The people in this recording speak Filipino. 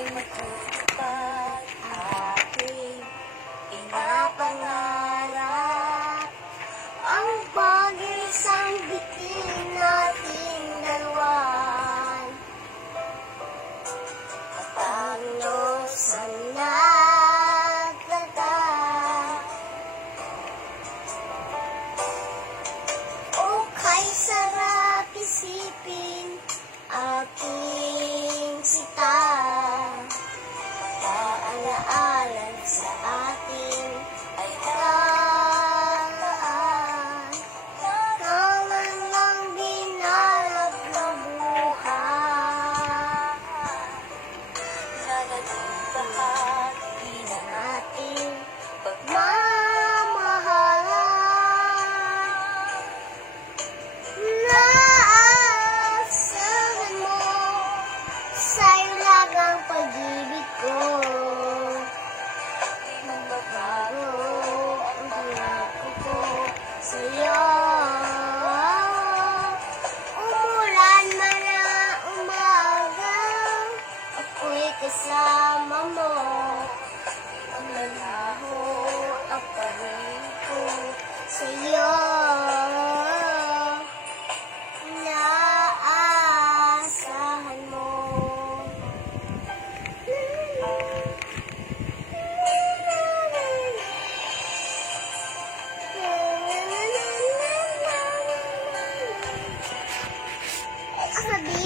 ay matutupad. Aking pinapangarap ang pag-isang bitin nating dalawa. Patalo sa naglagat. O kay sarap isipin aking sita. Paalaalan sa atin ay daan. Kaman lang binalap na buhay. Na naging bahagi ng ating pagmamahalan. Naasahan mo sa'yo lang ang pag-ibig ko. Di magbabago ang pangako ko sa'yo. Umulan man ang umaga, ako'y kasama mo. Ang lalaho ang parin ko sa'yo. Naasahan mo. Sabi